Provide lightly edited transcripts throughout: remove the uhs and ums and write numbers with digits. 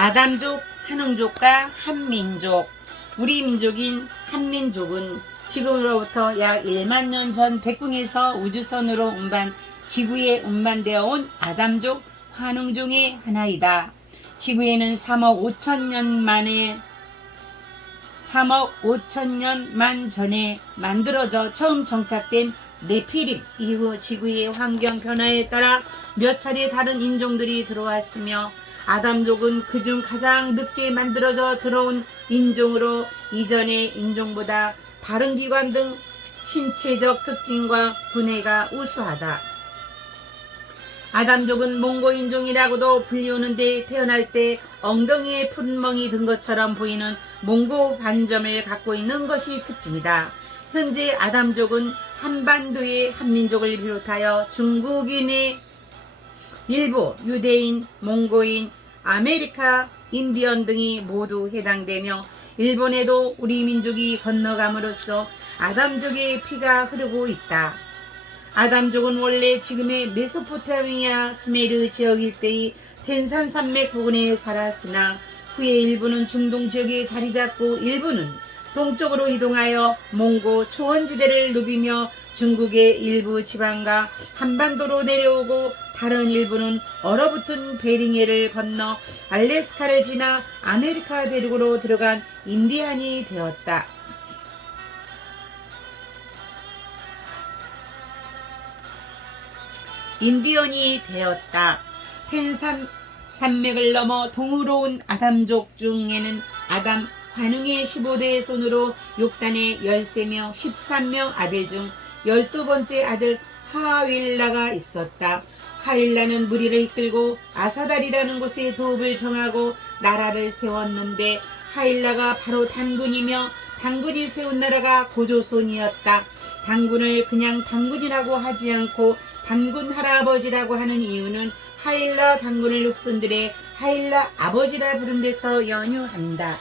아담족, 한웅족과 한민족. 우리 민족인 한민족은 지금으로부터 약 1만 년 전 백궁에서 우주선으로 운반, 지구에 운반되어 온 아담족, 한웅족의 하나이다. 지구에는 3억 5천 년만 전에 만들어져 처음 정착된 네피림 이후 지구의 환경 변화에 따라 몇 차례 다른 인종들이 들어왔으며 아담족은 그중 가장 늦게 만들어져 들어온 인종으로 이전의 인종보다 발음기관 등 신체적 특징과 분해가 우수하다. 아담족은 몽고 인종이라고도 불리우는데 태어날 때 엉덩이에 푼멍이 든 것처럼 보이는 몽고 반점을 갖고 있는 것이 특징이다. 현재 아담족은 한반도의 한민족을 비롯하여 중국인의 일부, 유대인, 몽고인, 아메리카, 인디언 등이 모두 해당되며 일본에도 우리 민족이 건너감으로써 아담족의 피가 흐르고 있다. 아담족은 원래 지금의 메소포타미아 수메르 지역 일대의 텐산 산맥 부근에 살았으나 후에 일부는 중동 지역에 자리 잡고 일부는 동쪽으로 이동하여 몽고 초원지대를 누비며 중국의 일부 지방과 한반도로 내려오고 다른 일부는 얼어붙은 베링해를 건너 알래스카를 지나 아메리카 대륙으로 들어간 인디안이 되었다. 인디언이 되었다. 텐산 산맥을 넘어 동으로 온 아담족 중에는 아담 환웅의 15대 손으로 6단의 13명 13명 아들 중 12번째 아들 하윌라가 있었다. 하윌라는 무리를 이끌고 아사달이라는 곳에 도읍을 정하고 나라를 세웠는데 하윌라가 바로 단군이며 단군이 세운 나라가 고조선이었다. 단군을 그냥 단군이라고 하지 않고 단군 할아버지라고 하는 이유는 하윌라 단군을 육손들의 하윌라 아버지라 부른 데서 연유한다.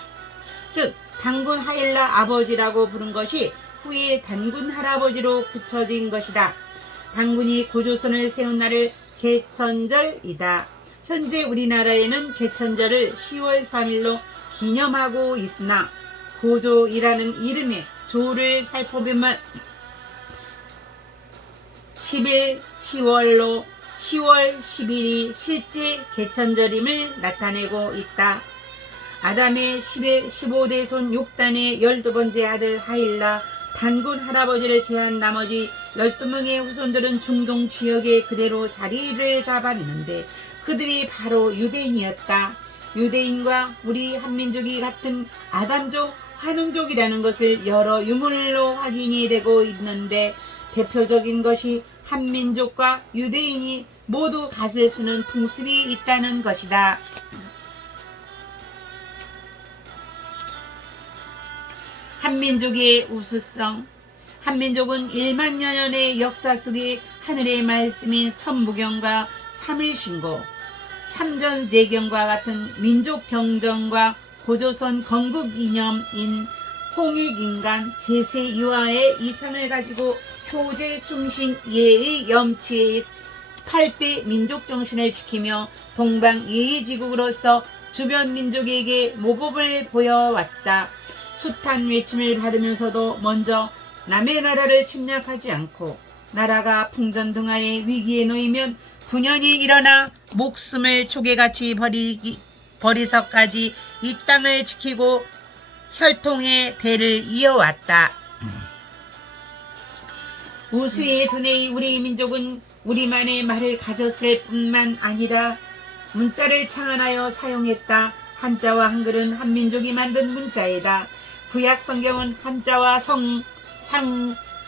즉 단군 하윌라 아버지라고 부른 것이 후에 단군 할아버지로 굳혀진 것이다. 단군이 고조선을 세운 날을 개천절이다. 현재 우리나라에는 개천절을 10월 3일로 기념하고 있으나 고조이라는 이름의 조를 살펴보면 10일 10월로 10월 10일이 실제 개천절임을 나타내고 있다. 아담의 15대 손 6단의 12번째 아들 하일라 단군 할아버지를 제한 나머지 12명의 후손들은 중동 지역에 그대로 자리를 잡았는데 그들이 바로 유대인이었다. 유대인과 우리 한민족이 같은 아담족, 한웅족이라는 것을 여러 유물로 확인이 되고 있는데 대표적인 것이 한민족과 유대인이 모두 갓을 쓰는 풍습이 있다는 것이다. 한민족의 우수성. 한민족은 1만여 년의 역사 속에 하늘의 말씀인 천부경과 삼일신고, 참전제경과 같은 민족 경전과 고조선 건국이념인 홍익인간 제세이화의 이상을 가지고 효제 충신 예의 염치의 8대 민족정신을 지키며 동방 예의지국으로서 주변 민족에게 모범을 보여왔다. 숱한 외침을 받으면서도 먼저 남의 나라를 침략하지 않고 나라가 풍전등화의 위기에 놓이면 분연히 일어나 목숨을 초계같이 버리서까지 이 땅을 지키고 혈통의 대를 이어왔다. 우수의 두뇌의 우리 민족은 우리만의 말을 가졌을 뿐만 아니라 문자를 창안하여 사용했다. 한자와 한글은 한민족이 만든 문자이다. 구약 성경은 한자와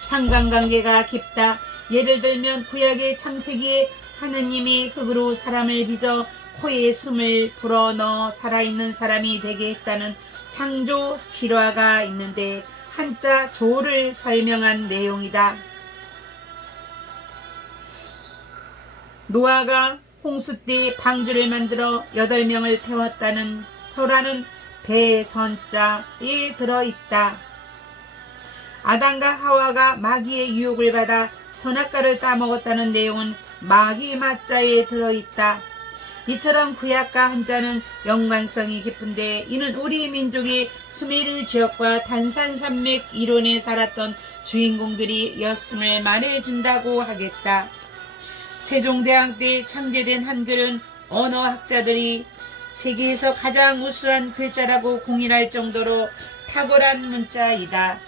상관관계가 깊다. 예를 들면 구약의 창세기에 하느님이 흙으로 사람을 빚어 코에 숨을 불어넣어 살아있는 사람이 되게 했다는 창조 실화가 있는데 한자 조를 설명한 내용이다. 노아가 홍수 때 방주를 만들어 8명을 태웠다는 설화는 배선자에 들어있다. 아담과 하와가 마귀의 유혹을 받아 선악과를 따먹었다는 내용은 마귀 마자에 들어있다. 이처럼 구약과 한자는 연관성이 깊은데 이는 우리 민족이 수메르 지역과 단산산맥 이론에 살았던 주인공들이 였음을 말해준다고 하겠다. 세종대왕 때 창제된 한글은 언어학자들이 세계에서 가장 우수한 글자라고 공인할 정도로 탁월한 문자이다.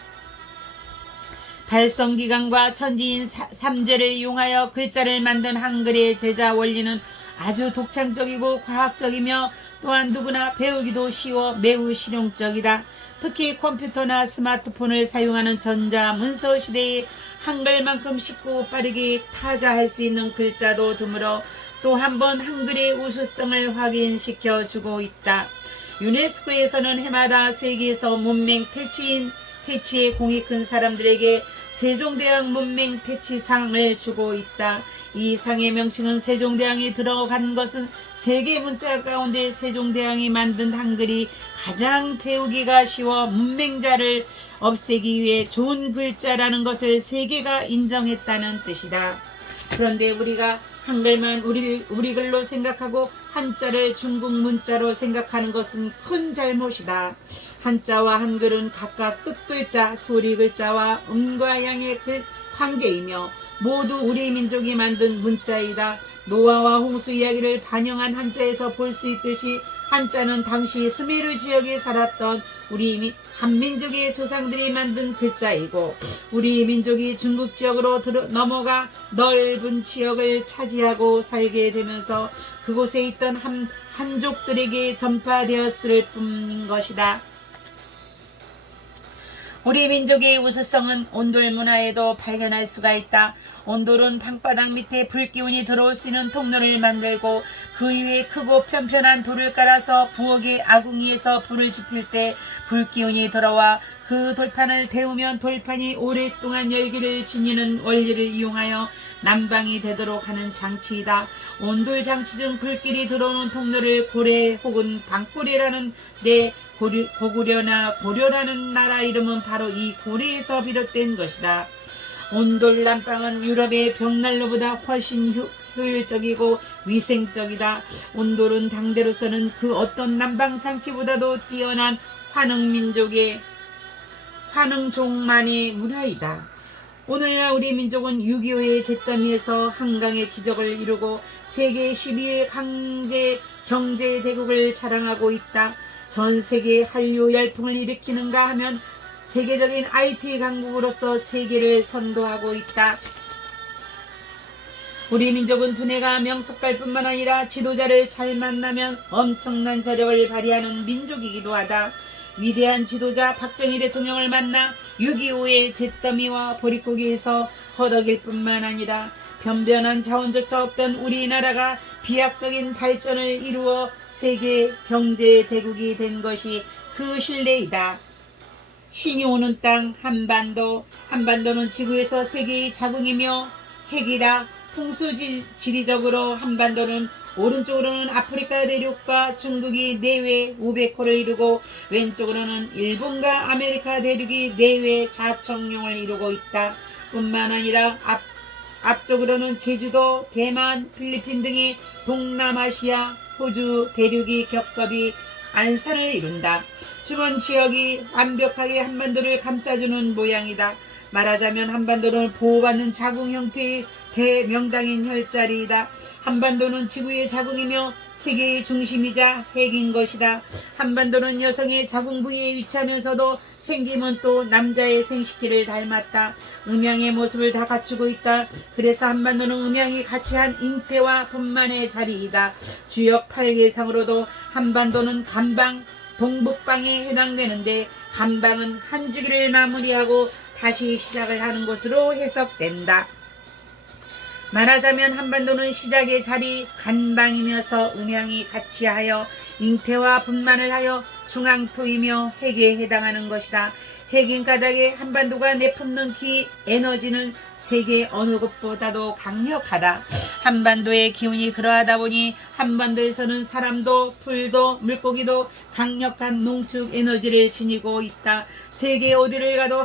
발성기관과 천지인 삼재를 이용하여 글자를 만든 한글의 제자 원리는 아주 독창적이고 과학적이며 또한 누구나 배우기도 쉬워 매우 실용적이다. 특히 컴퓨터나 스마트폰을 사용하는 전자문서 시대에 한글만큼 쉽고 빠르게 타자할 수 있는 글자도 드물어 또 한 번 한글의 우수성을 확인시켜 주고 있다. 유네스코에서는 해마다 세계에서 문맹 퇴치에 공이 큰 사람들에게 세종대왕 문맹 퇴치상을 주고 있다. 이 상의 명칭은 세종대왕이 들어간 것은 세계 문자 가운데 세종대왕이 만든 한글이 가장 배우기가 쉬워 문맹자를 없애기 위해 좋은 글자라는 것을 세계가 인정했다는 뜻이다. 그런데 우리가 한글만 우리 글로 생각하고 한자를 중국 문자로 생각하는 것은 큰 잘못이다. 한자와 한글은 각각 뜻글자, 소리글자와 음과 양의 관계이며 모두 우리 민족이 만든 문자이다. 노아와 홍수 이야기를 반영한 한자에서 볼 수 있듯이 한자는 당시 수메르 지역에 살았던 우리 한민족의 조상들이 만든 글자이고 우리 민족이 중국 지역으로 넘어가 넓은 지역을 차지하고 살게 되면서 그곳에 있던 한족들에게 전파되었을 뿐인 것이다. 우리 민족의 우수성은 온돌 문화에도 발견할 수가 있다. 온돌은 방바닥 밑에 불기운이 들어올 수 있는 통로를 만들고 그 위에 크고 편편한 돌을 깔아서 부엌의 아궁이에서 불을 지필 때 불기운이 들어와 그 돌판을 데우면 돌판이 오랫동안 열기를 지니는 원리를 이용하여 난방이 되도록 하는 장치이다. 온돌 장치 중 불길이 들어오는 통로를 고래 혹은 방골이라는 고구려나 고려라는 나라 이름은 바로 이 고래에서 비롯된 것이다. 온돌 난방은 유럽의 벽난로보다 훨씬 효율적이고 위생적이다. 온돌은 당대로서는 그 어떤 난방 장치보다도 뛰어난 환흥종만의 문화이다. 오늘날 우리 민족은 6.25의 잿더미에서 한강의 기적을 이루고 세계 12위 경제 대국을 자랑하고 있다. 전 세계 한류 열풍을 일으키는가 하면 세계적인 IT 강국으로서 세계를 선도하고 있다. 우리 민족은 두뇌가 명석갈 뿐만 아니라 지도자를 잘 만나면 엄청난 저력을 발휘하는 민족이기도 하다. 위대한 지도자 박정희 대통령을 만나 6.25의 잿더미와 보릿고개에서 허덕일 뿐만 아니라 변변한 자원조차 없던 우리나라가 비약적인 발전을 이루어 세계 경제 대국이 된 것이 그 신뢰이다. 신이 오는 땅 한반도는 지구에서 세계의 자궁이며 핵이다. 풍수지리적으로 한반도는 오른쪽으로는 아프리카 대륙과 중국이 내외 우베코를 이루고 왼쪽으로는 일본과 아메리카 대륙이 내외 좌청룡을 이루고 있다. 뿐만 아니라 앞쪽으로는 제주도, 대만, 필리핀 등의 동남아시아, 호주 대륙이 겹겹이 안산을 이룬다. 주변 지역이 완벽하게 한반도를 감싸주는 모양이다. 말하자면 한반도는 보호받는 자궁 형태의 대명당인 혈자리이다. 한반도는 지구의 자궁이며 세계의 중심이자 핵인 것이다. 한반도는 여성의 자궁 부위에 위치하면서도 생김은 또 남자의 생식기를 닮았다. 음양의 모습을 다 갖추고 있다. 그래서 한반도는 음양이 가치한 잉태와 분만의 자리이다. 주역 8개상으로도 한반도는 간방, 동북방에 해당되는데 간방은 한 주기를 마무리하고 다시 시작을 하는 곳으로 해석된다. 말하자면 한반도는 시작의 자리 간방이면서 음양이 같이하여 잉태와 분만을 하여 중앙토이며 핵에 해당하는 것이다. 핵인 가닥에 한반도가 내뿜는 기 에너지는 세계 어느 곳보다도 강력하다. 한반도의 기운이 그러하다 보니 한반도에서는 사람도 풀도 물고기도 강력한 농축 에너지를 지니고 있다. 세계 어디를 가도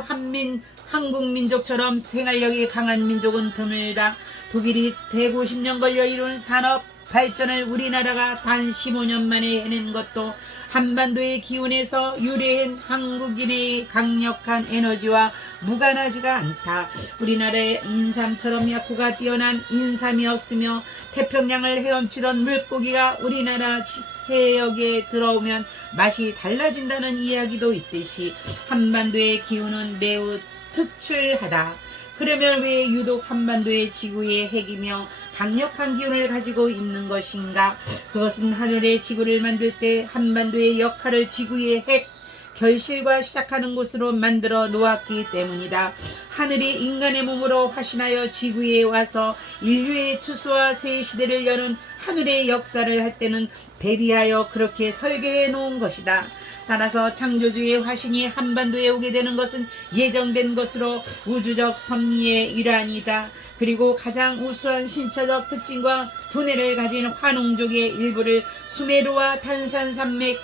한국 민족처럼 생활력이 강한 민족은 드물다. 독일이 150년 걸려 이룬 산업 발전을 우리나라가 단 15년 만에 해낸 것도 한반도의 기운에서 유래한 한국인의 강력한 에너지와 무관하지가 않다. 우리나라의 인삼처럼 약효가 뛰어난 인삼이 없으며 태평양을 헤엄치던 물고기가 우리나라 해역에 들어오면 맛이 달라진다는 이야기도 있듯이 한반도의 기운은 매우 특출하다. 그러면 왜 유독 한반도의 지구의 핵이며 강력한 기운을 가지고 있는 것인가? 그것은 하늘의 지구를 만들 때 한반도의 역할을 지구의 핵, 결실과 시작하는 곳으로 만들어 놓았기 때문이다. 하늘이 인간의 몸으로 화신하여 지구에 와서 인류의 추수와 새 시대를 여는 하늘의 역사를 할 때는 대비하여 그렇게 설계해 놓은 것이다. 따라서 창조주의 화신이 한반도에 오게 되는 것은 예정된 것으로 우주적 섭리의 일환이다. 그리고 가장 우수한 신체적 특징과 두뇌를 가진 환웅족의 일부를 수메르와 텐산산맥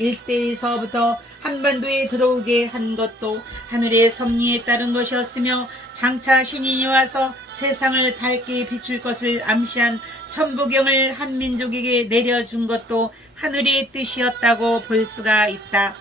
일대에서부터 한반도에 들어오게 한 것도 하늘의 섭리에 따른 것이었으며 장차 신인이 와서 세상을 밝게 비출 것을 암시한 천부경을 한 민족에게 내려준 것도 하늘의 뜻이었다고 볼 수가 있다.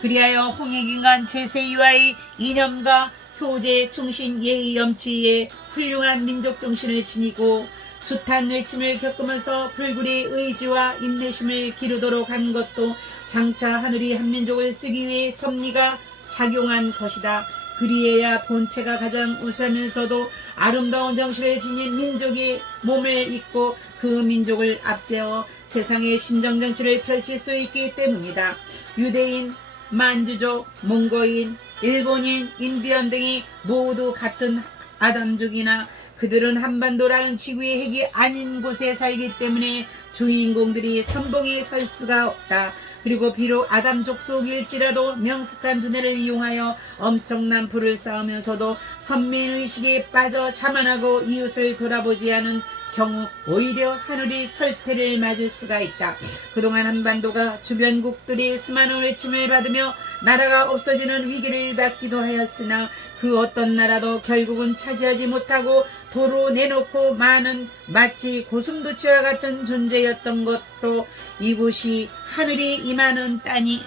그리하여 홍익인간 제세이와의 이념과 효제, 충신, 예의, 염치의 훌륭한 민족 정신을 지니고 숱한 외침을 겪으면서 불굴의 의지와 인내심을 기르도록 한 것도 장차 하늘이 한민족을 쓰기 위해 섭리가 작용한 것이다. 그리해야 본체가 가장 우수하면서도 아름다운 정신을 지닌 민족의 몸을 잇고 그 민족을 앞세워 세상의 신정정치를 펼칠 수 있기 때문이다. 유대인, 만주족, 몽고인, 일본인, 인디언 등이 모두 같은 아담족이나 그들은 한반도라는 지구의 핵이 아닌 곳에 살기 때문에 주인공들이 선봉에 설 수가 없다. 그리고 비록 아담족 속일지라도 명석한 두뇌를 이용하여 엄청난 부를 쌓으면서도 선민의식에 빠져 자만하고 이웃을 돌아보지 않은 경우 오히려 하늘이 철퇴를 맞을 수가 있다. 그동안 한반도가 주변국들의 수많은 외침을 받으며 나라가 없어지는 위기를 받기도 하였으나 그 어떤 나라도 결국은 차지하지 못하고 도로 내놓고 많은 마치 고슴도치와 같은 존재였던 것도 이곳이 하늘이 임하는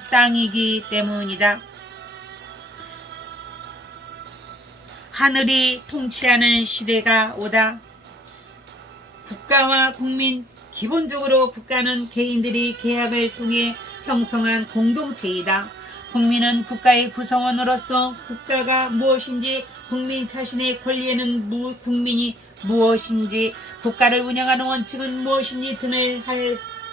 땅이기 때문이다. 하늘이 통치하는 시대가 오다. 국가와 국민, 기본적으로 국가는 개인들이 계약을 통해 형성한 공동체이다. 국민은 국가의 구성원으로서 국가가 무엇인지, 국민 자신의 권리에는 국민이 무엇인지, 국가를 운영하는 원칙은 무엇인지 등을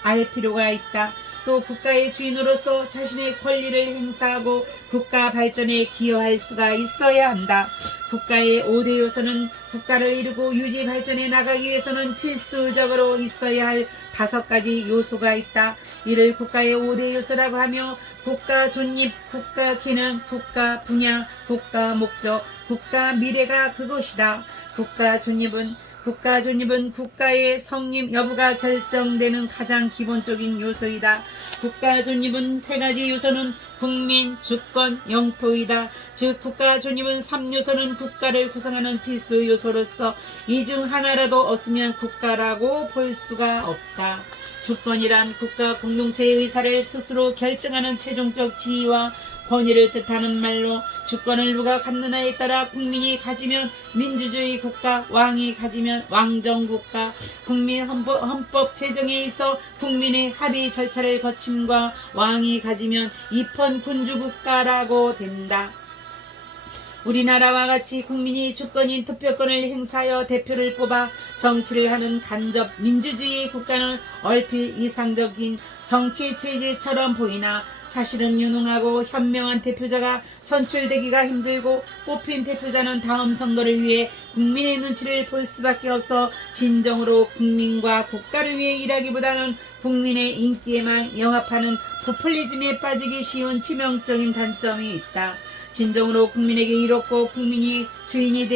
알 필요가 있다. 또 국가의 주인으로서 자신의 권리를 행사하고 국가 발전에 기여할 수가 있어야 한다. 국가의 5대 요소는 국가를 이루고 유지 발전해 나가기 위해서는 필수적으로 있어야 할 5가지 요소가 있다. 이를 국가의 5대 요소라고 하며 국가 존립, 국가 기능, 국가 분야, 국가 목적, 국가 미래가 그것이다. 국가 존립은 국가의 성립 여부가 결정되는 가장 기본적인 요소이다. 국가 존립은 3가지 요소는 국민, 주권, 영토이다. 즉 국가 존립은 3요소는 국가를 구성하는 필수 요소로서 이 중 하나라도 없으면 국가라고 볼 수가 없다. 주권이란 국가 공동체의 의사를 스스로 결정하는 최종적 지위와 권위를 뜻하는 말로 주권을 누가 갖느냐에 따라 국민이 가지면 민주주의 국가, 왕이 가지면 왕정국가, 국민 헌법 제정에 있어 국민의 합의 절차를 거침과 왕이 가지면 입헌군주국가라고 된다. 우리나라와 같이 국민이 주권인 투표권을 행사하여 대표를 뽑아 정치를 하는 간접 민주주의 국가는 얼핏 이상적인 정치 체제처럼 보이나 사실은 유능하고 현명한 대표자가 선출되기가 힘들고 뽑힌 대표자는 다음 선거를 위해 국민의 눈치를 볼 수밖에 없어 진정으로 국민과 국가를 위해 일하기보다는 국민의 인기에만 영합하는 포퓰리즘에 빠지기 쉬운 치명적인 단점이 있다. 진정으로 국민에게 이롭고 국민이 주인이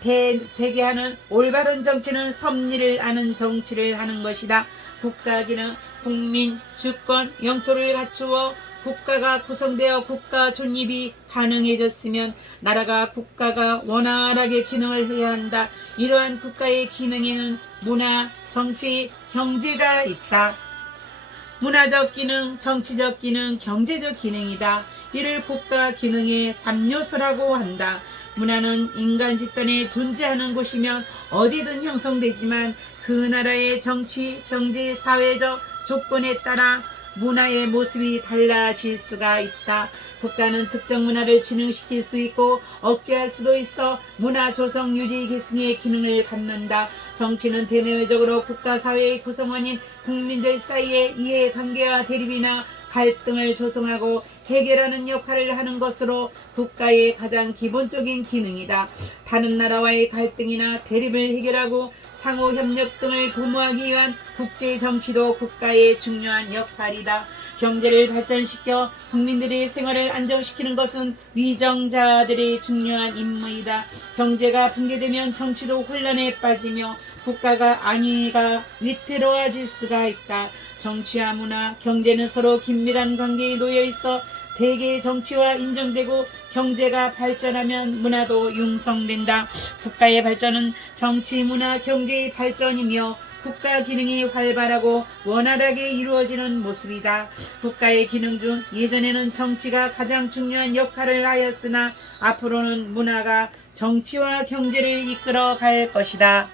되게 하는 올바른 정치는 섭리를 아는 정치를 하는 것이다. 국가 기능, 국민, 주권, 영토를 갖추어 국가가 구성되어 국가 존립이 가능해졌으면 나라가 국가가 원활하게 기능을 해야 한다. 이러한 국가의 기능에는 문화, 정치, 경제가 있다. 문화적 기능, 정치적 기능, 경제적 기능이다. 이를 국가 기능의 3요소라고 한다. 문화는 인간 집단에 존재하는 곳이면 어디든 형성되지만 그 나라의 정치, 경제, 사회적 조건에 따라 문화의 모습이 달라질 수가 있다. 국가는 특정 문화를 진흥시킬 수 있고 억제할 수도 있어 문화 조성 유지 계승의 기능을 갖는다. 정치는 대내외적으로 국가 사회의 구성원인 국민들 사이의 이해관계와 대립이나 갈등을 조성하고 해결하는 역할을 하는 것으로 국가의 가장 기본적인 기능이다. 다른 나라와의 갈등이나 대립을 해결하고 상호협력 등을 도모하기 위한 국제정치도 국가의 중요한 역할이다. 경제를 발전시켜 국민들의 생활을 안정시키는 것은 위정자들의 중요한 임무이다. 경제가 붕괴되면 정치도 혼란에 빠지며 국가가 안위가 위태로워질 수가 있다. 정치와 문화, 경제는 서로 긴밀한 관계에 놓여 있어 대개 정치와 인정되고 경제가 발전하면 문화도 융성된다. 국가의 발전은 정치, 문화, 경제의 발전이며 국가 기능이 활발하고 원활하게 이루어지는 모습이다. 국가의 기능 중 예전에는 정치가 가장 중요한 역할을 하였으나 앞으로는 문화가 정치와 경제를 이끌어 갈 것이다.